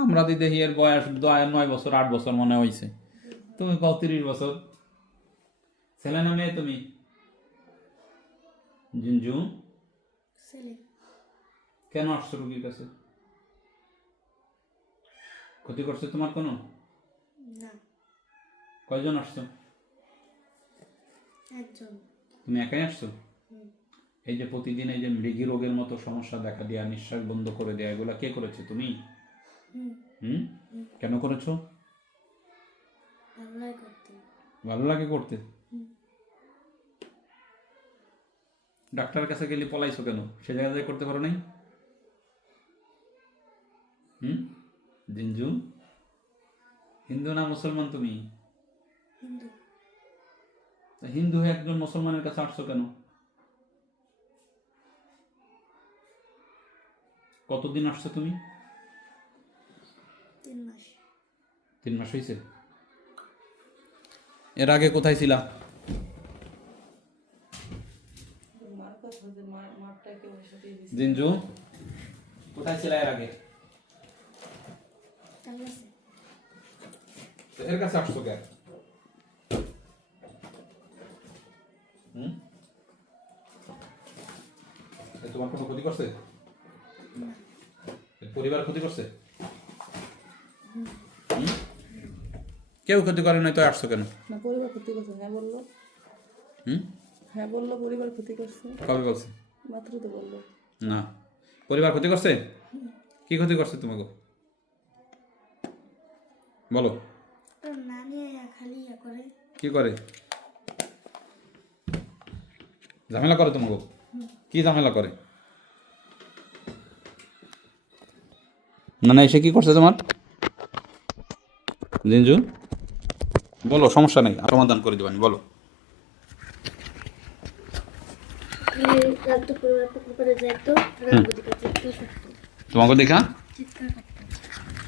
আমরা তো দেখি এর বয়স 9 বছর 8 বছর মনে হয়েছে, তুমি কত 30 বছর। ছেলে না মেয়ে তুমি? জিঞ্জু, ছেলে। কেন আসছো রুগীর কাছে? ক্ষতি করছে তোমার কোনো? না। কয়জন আসছো? একজন। তুমি একাই আসছো? এই যে প্রতিদিন এই যে মৃগী রোগের মতো সমস্যা দেখা দেয়া, নিঃশ্বাস বন্ধ করে দেয়া, এগুলা কে করেছে? তুমি? কেন করেছো? ভালো লাগে করতে। ভালো লাগে করতে? ডাক্তারের কাছে গেলে পলাইছো কেন? সে জায়গায় করতে পারো নাই? জিঞ্জু, হিন্দু না মুসলমান তুমি? হিন্দু। হিন্দু হয়ে একজন মুসলমানের কাছে আসছো কেন? কতদিন আসছো তুমি? 3 মাস। 3 মাস হয়েছে? এর আগে কোথায় ছিলা? জিঞ্জু, কোথায় ছিলা এর আগে? তার কাছে। তো এর কাছে আসছো কেন? তোমার কোনো ক্ষতি করছে? পরিবার ক্ষতি করছে? কেউ ক্ষতি করে নাই তো আসছো কেন? না, পরিবার ক্ষতি করছে। হ্যাঁ বললো। হ্যাঁ বললো, পরিবার ক্ষতি করছে। কবে বলছে? মাত্র তো বললো। না, পরিবার ক্ষতি করছে? কি ক্ষতি করছে তোমাকে বলো? তোর নানি খালি করে। কি করে? ঝামেলা করে তোমাকে? কি ঝামেলা করে? না না, এসে কি করছে তোমার? জিঞ্জু, বলো, সমস্যা নেই, সমাধান করে দেবানি, বলো। রাত পরিবার পুকুর করে যাইতো, তোমাকে দেখা চিৎকার করতো।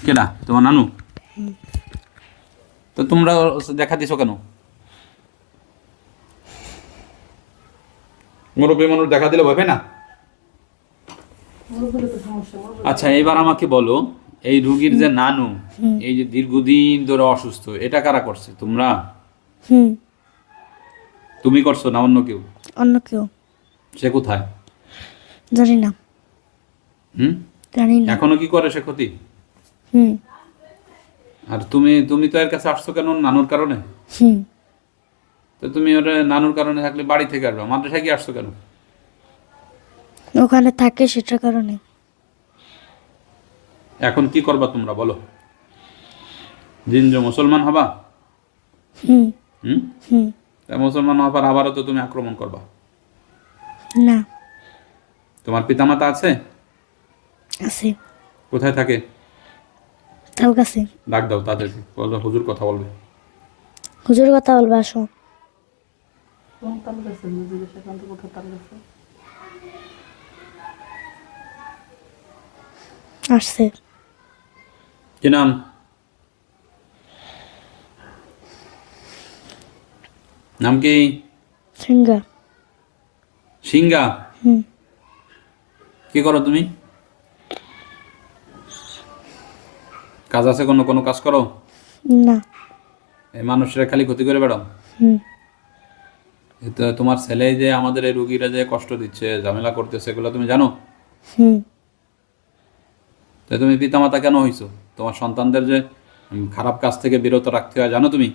কেনা তোমার নানু? তো তোমরা দেখা দিছো কেন? মুরব্বী মানুষ দেখা দিলে ভয় পায় না? আচ্ছা, এবার আমাকে বলো, এই রুগীর যে নানু, এই যে দীর্ঘদিন ধরে অসুস্থ, এটা কারা করছে? তোমরা? তুমি করছো না অন্য কেউ? অন্য কেউ। সে কোথায়? জানি না। জানি না। এখনো কি করে সে ক্ষতি? আর তুমি তুমি তো এর কাছে আসছো কেন? নানুর কারণে? তো তুমি ওর নানুর কারণে থাকলে বাড়ি থেকে আসবে, মাদ্রাসায় কি আসছো কেন? ওখানে থাকে সেটার কারণে। এখন কি করবা তোমরা বলো? জিঞ্জু, মুসলমান হবা? মুসলমান হবার আবারও তো তুমি আক্রমণ করবা। না। তোমার পিতামাতা আছে? আছে। কোথায় থাকে? তার কাছে। ডাক দাও তাদেরকে, বলো হুজুর কথা বলবে। হুজুর কথা বলবে, আসো। কোন তাল গাছে বুঝলি সেখান থেকে কোথাও তাল গাছে আসছে। কি নাম? নাম কি? সিঙ্গা। সিঙ্গা? কি করো তুমি? কাজ আছে কোনো? কোনো কাজ করো না। এই মানুষেরা খালি ক্ষতি করে বেড়াও? তো তোমার ছেলে যে আমাদের এই রুগীরা যে কষ্ট দিচ্ছে, ঝামেলা করতেছে, এগুলো তুমি জানো? তো তুমি পিতামাতা কেন হইছো? তোমার সন্তানদের যে খারাপ কাজ থেকে বিরত রাখতে হয়, জানো তুমি?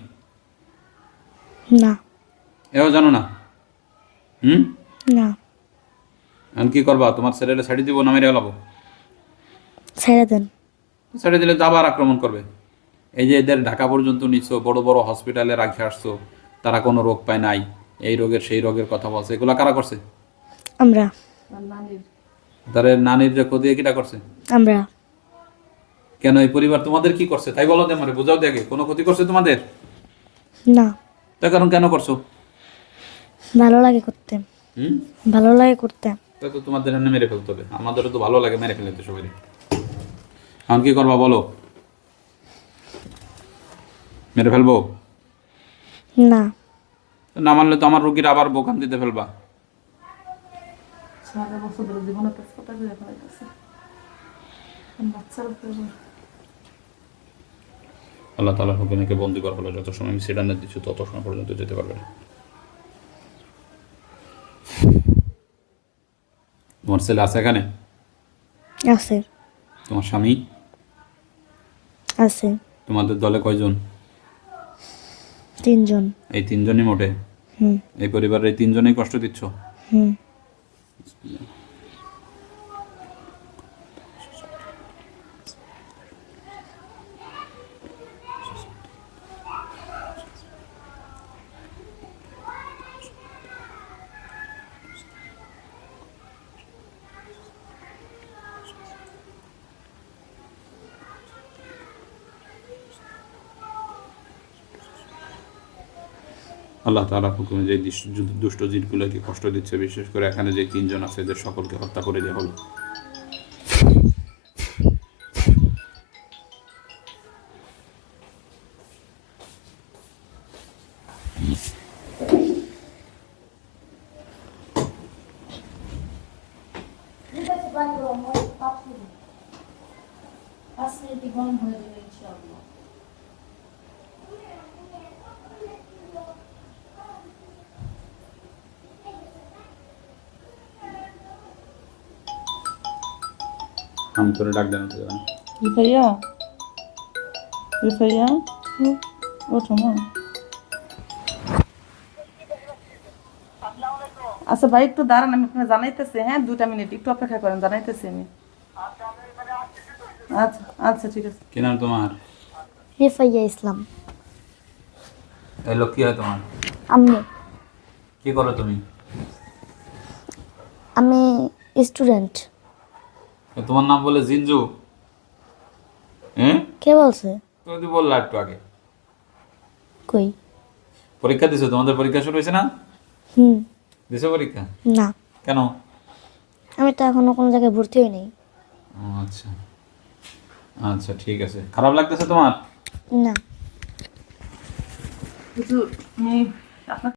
না। এও জানো না? না। এখন কি করবা? তোমার ছেলেটা ছাড়ি দিব না মেরে ফেলাবো? ছেড়ে দেন। ছেড়ে দিলে তো আবার আক্রমণ করবে। এই যে এদের ঢাকা পর্যন্ত নিচ্ছ, বড় বড় হসপিটালে রাখে আসছো, তারা কোনো রোগ পায় নাই, এই রোগের সেই রোগের কথা বলছে, এগুলা কারা করছে? আমরা। তাদের নানির যে ক্ষতি কিটা করছে? আমরা। কেন এই পরিবার তোমাদের কি করছে তাই বলো, আমারে বোঝাও দেখে। কোনো ক্ষতি করছে তোমাদের? না। তাই কারণ কেন করছো? ভালো লাগে করতে। ভালো লাগে করতে। তাই তো তোমাদের এনে মেরে ফেলতে হবে, আমাদেরও তো ভালো লাগে মেরে ফেলতে সবাই। এখন কি করবা বলো? মেরে ফেলবো? না। না মানলে তো আমার রুগীর আবার বোকান দিতে ফেলবা। সারা বছর ধরে জীবনে তেজপাতা করে ফেলাইতেছে। বাচ্চার উপরে আল্লাহ তাআলার হুকুমকে বন্দী করা হলো, যত সময় আমি সিডানে দিচ্ছি তত সময় পর্যন্ত যেতে পারবে না। তোমার ছেলে আছে এখানে? আছে। তোমার স্বামী? আছে। তোমাদের দলে কয়জন? 3 জন। এই 3 জনই মোটে? হুম। এই পরিবারের এই 3 জনেই কষ্ট দিচ্ছ? হুম। আল্লাহ তাআলার হুকুমে যে দুষ্ট জিনগুলোকে কষ্ট দিচ্ছে, বিশেষ করে এখানে যে 3 জন আছে এদের সকলকে হত্যা করে দেওয়া হলো। আমি তোরে ডাক দেন তো। রিফাইয়া, রিফাইয়া, ওঠো মা। আচ্ছা ভাই একটু দাঁড়ান, আমি আপনাকে জানাইতেছি। হ্যাঁ 2টা মিনিট একটু অপেক্ষা করেন, জানাইতেছি আমি। আচ্ছা আচ্ছা ঠিক আছে। কি নাম তোমার? রিফাইয়া ইসলাম। এই লোক কি হয় তোমার? আমি কি করো তুমি? আমি স্টুডেন্ট। তোমার নাম বলে জিনজু? হ্যাঁ, কে বলছে? তুমি তো বললা একটু আগে। কই? পরীক্ষা দিছো? তোমাদের পরীক্ষা শুরু হয়েছে না? হুম। দিছো পরীক্ষা? না, কেন? আমি তো এখনো কোনো জায়গায় ভর্তি হইনি। ও আচ্ছা আচ্ছা, ঠিক আছে। খারাপ লাগতেছে তোমার? না। কিছু আমি আপনার